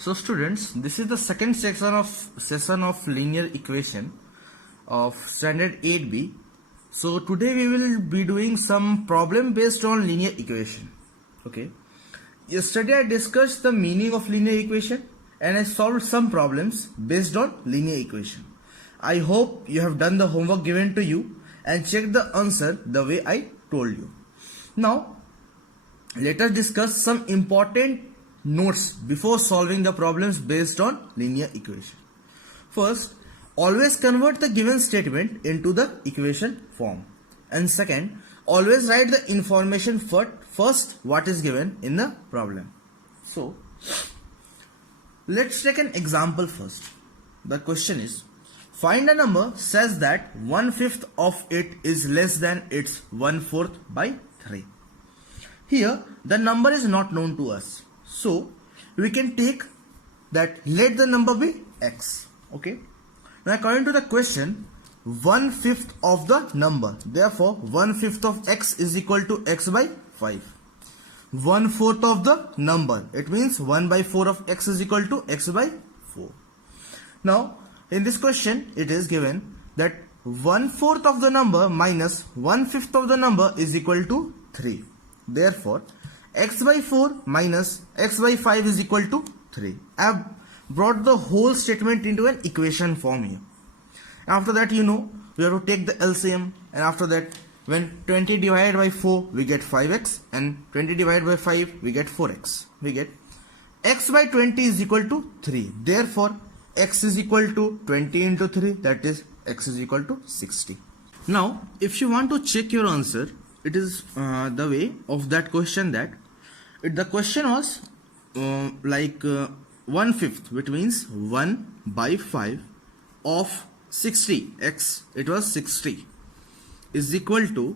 So students, this is the second session of linear equation of standard 8B. So today we will be doing some problem based on linear equation. Okay. Yesterday I discussed the meaning of linear equation and I solved some problems based on linear equation. I hope you have done the homework given to you and checked the answer the way I told you. Now let us discuss some important notes before solving the problems based on linear equation. First, always convert the given statement into the equation form. And second, always write the information first what is given in the problem. So, let's take an example first. The question is, find a number such that 1/5 of it is less than its 1/4 by 3. Here, the number is not known to us. So, we can take that let the number be x. Okay. Now, according to the question, 1/5 of the number. Therefore, 1/5 of x is equal to x by 5. 1/4 of the number. It means 1/4 of x is equal to x by 4. Now, in this question, it is given that 1/4 of the number minus 1/5 of the number is equal to 3. Therefore, x by 4 minus x by 5 is equal to 3. I have brought the whole statement into an equation form here. After that, you know, we have to take the LCM, and after that, when 20 divided by 4, we get 5x, and 20 divided by 5, we get 4x. We get x by 20 is equal to 3. Therefore, x is equal to 20 into 3, that is x is equal to 60. Now, if you want to check your answer, it is the way of that question that the question was like 1/5, which means 1 by 5 of 60 x, it was 60, is equal to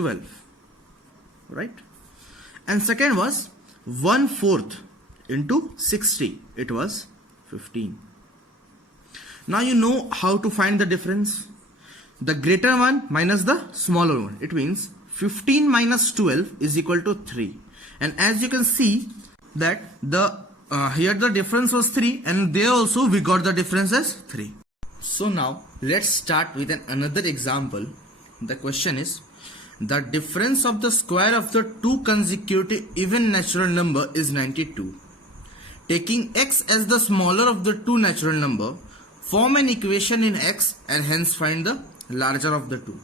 12, right? And second was 1/4 into 60, it was 15. Now you know how to find the difference. The greater one minus the smaller one. It means 15 minus 12 is equal to 3. And as you can see that the here the difference was 3, and there also we got the difference as 3. So now let's start with another example. The question is, the difference of the square of the two consecutive even natural number is 92. Taking x as the smaller of the two natural number, form an equation in x and hence find the larger of the two.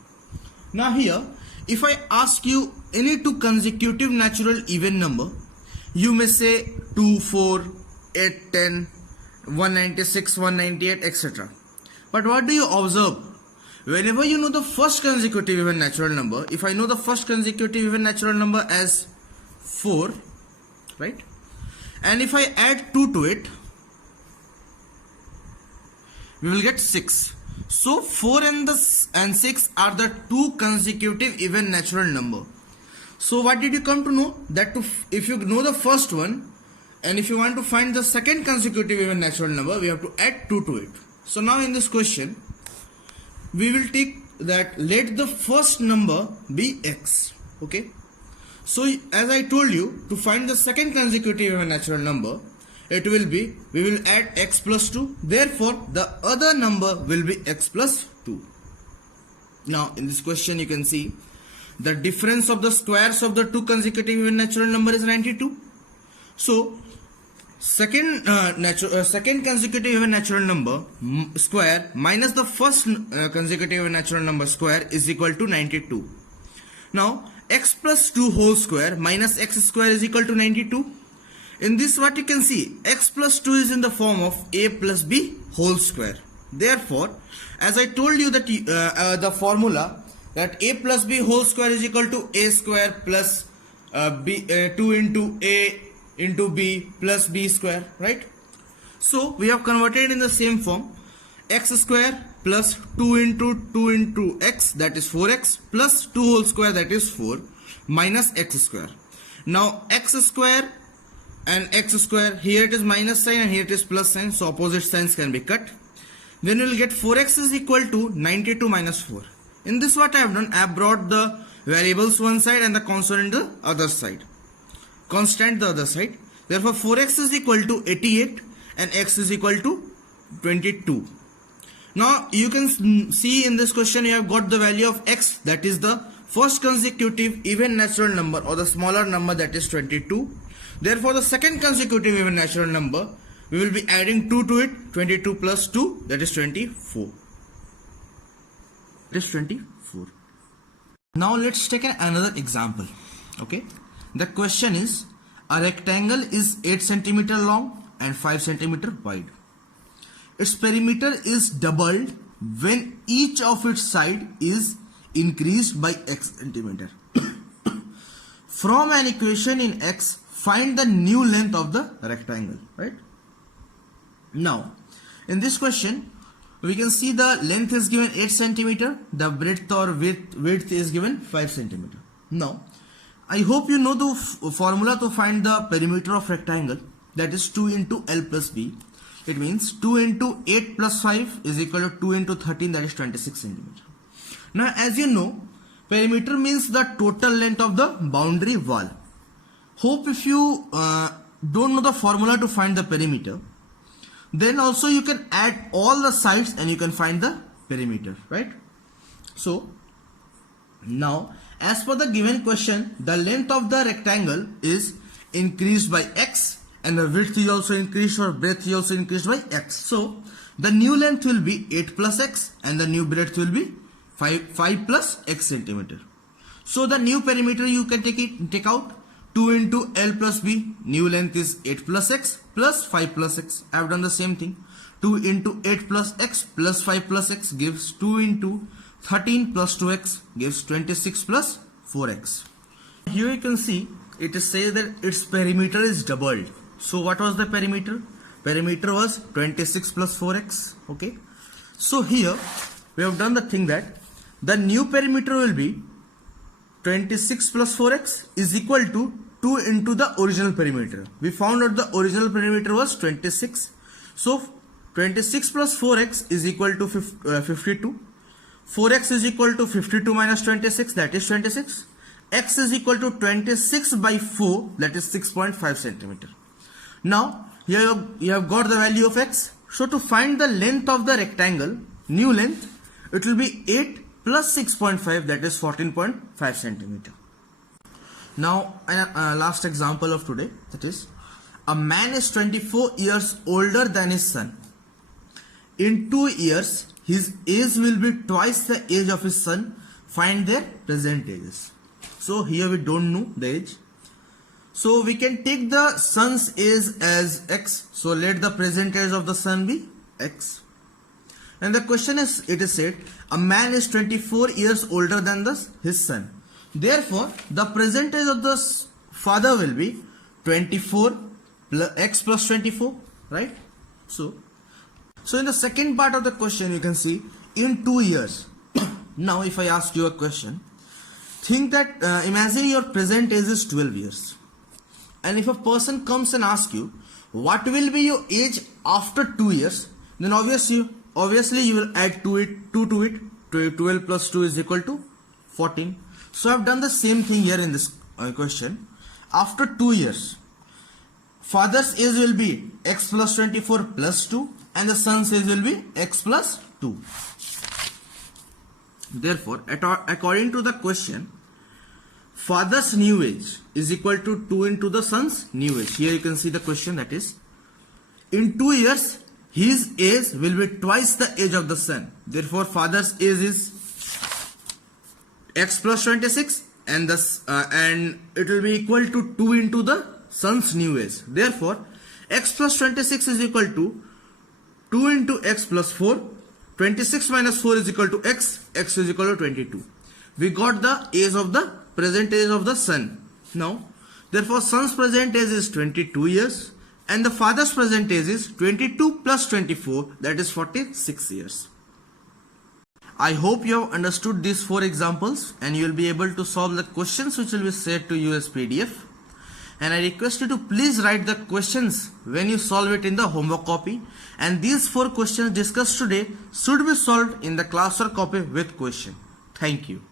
Now here, if I ask you any two consecutive natural even number, you may say 2, 4, 8, 10, 196, 198, etc. But what do you observe? Whenever you know the first consecutive even natural number, if I know the first consecutive even natural number as 4, right? And if I add 2 to it, we will get 6. So 4 and 6 are the two consecutive even natural number. So what did you come to know? That if you know the first one, and if you want to find the second consecutive even natural number, we have to add 2 to it. So now in this question, we will take that let the first number be x. Okay. So as I told you, to find the second consecutive even natural number, it will be, we will add x plus 2. Therefore, the other number will be x plus 2. Now, in this question, you can see the difference of the squares of the two consecutive even natural number is 92. So, second consecutive even natural number square minus the first consecutive even natural number square is equal to 92. Now, x plus 2 whole square minus x square is equal to 92. In this, what you can see, x plus 2 is in the form of a plus b whole square. Therefore, as I told you that the formula that a plus b whole square is equal to a square plus 2 into a into b plus b square, right? So we have converted in the same form, x square plus 2 into x, that is 4x, plus 2 whole square, that is 4, minus x square. Now x square and x square, here it is minus sign and here it is plus sign, so opposite signs can be cut. Then we will get 4x is equal to 92 minus 4. In this, what I have done, I have brought the variables one side and the constant the other side. constant the other side. Therefore 4x is equal to 88 and x is equal to 22. Now you can see in this question you have got the value of x, that is the first consecutive even natural number or the smaller number, that is 22. Therefore the second consecutive even natural number, we will be adding 2 to it. 22 plus 2, that is 24. That is 24. Now let's take another example. Okay, the question is a rectangle is 8 cm long and 5 cm wide. Its perimeter is doubled when each of its side is increased by x centimeter. From an equation in x, find the new length of the rectangle, right? Now in this question we can see the length is given 8 cm, the breadth or width is given 5 cm. Now I hope you know the formula to find the perimeter of rectangle, that is 2 into L plus B. It means 2 into 8 plus 5 is equal to 2 into 13, that is 26 cm. Now as you know, perimeter means the total length of the boundary wall. Hope if you don't know the formula to find the perimeter, then also you can add all the sides and you can find the perimeter, right? So now as per the given question, the length of the rectangle is increased by x and the width is also increased or breadth is also increased by x. So the new length will be 8 plus x and the new breadth will be 5 plus x centimeter. So the new perimeter you can take out 2 into L plus B. New length is 8 plus x plus 5 plus x. I have done the same thing. 2 into 8 plus x plus 5 plus x gives 2 into 13 plus 2x gives 26 plus 4x. Here you can see it says that its perimeter is doubled. So what was the perimeter? Perimeter was 26 plus 4x. Okay. So here we have done the thing that the new perimeter will be 26 plus 4x is equal to 2 into the original perimeter. We found out the original perimeter was 26. So 26 plus 4x is equal to 52. 4x is equal to 52 minus 26, that is 26. X is equal to 26 by 4, that is 6.5 centimeter. Now here you have got the value of x. So to find the length of the rectangle, new length, it will be 8 plus 6.5, that is 14.5 centimeter. Now last example of today, that is a man is 24 years older than his son. In 2 years his age will be twice the age of his son. Find their present ages. So here we don't know the age. So we can take the son's age as x. So let the present age of the son be x. And the question is, it is said a man is 24 years older than his son. Therefore the present age of the father will be 24 plus x plus 24, right? So in the second part of the question you can see in 2 years. Now if I ask you a question, think that imagine your present age is 12 years. And if a person comes and asks you what will be your age after 2 years, then obviously you will add 2 to it. 12 plus 2 is equal to 14. So I have done the same thing here in this question. After 2 years, father's age will be x plus 24 plus 2 and the son's age will be x plus 2. Therefore, according to the question, father's new age is equal to 2 into the son's new age. Here you can see the question, that is in 2 years his age will be twice the age of the son. Therefore father's age is x plus 26 and it will be equal to 2 into the son's new age. Therefore x plus 26 is equal to 2 into x plus 4. 26 minus 4 is equal to x. X is equal to 22. We got the age of the present age of the son. Now therefore son's present age is 22 years and the father's present age is 22 plus 24, that is 46 years. I hope you have understood these 4 examples and you will be able to solve the questions which will be shared to you as PDF. And I request you to please write the questions when you solve it in the homework copy. And these 4 questions discussed today should be solved in the class work copy with question. Thank you.